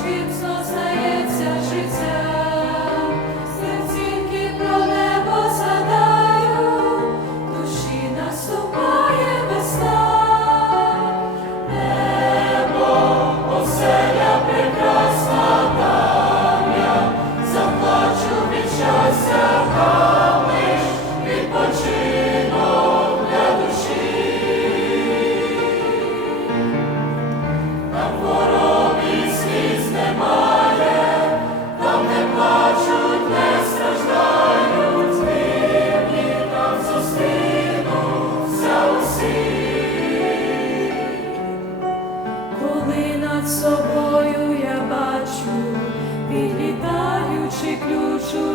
worship ключ у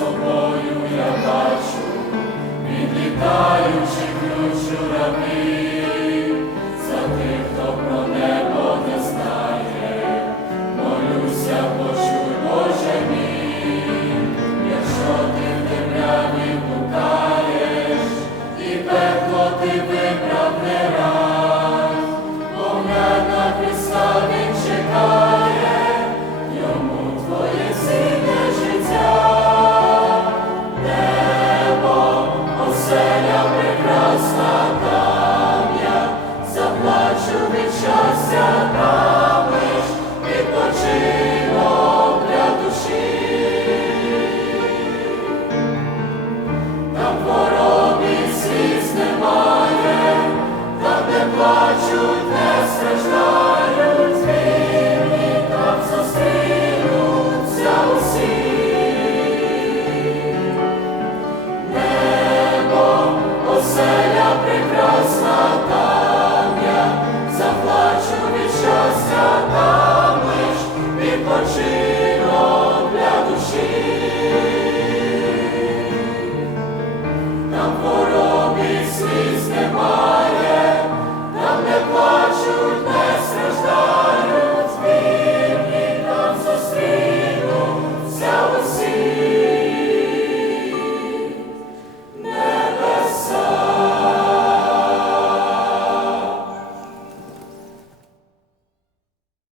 the Lord. No. vou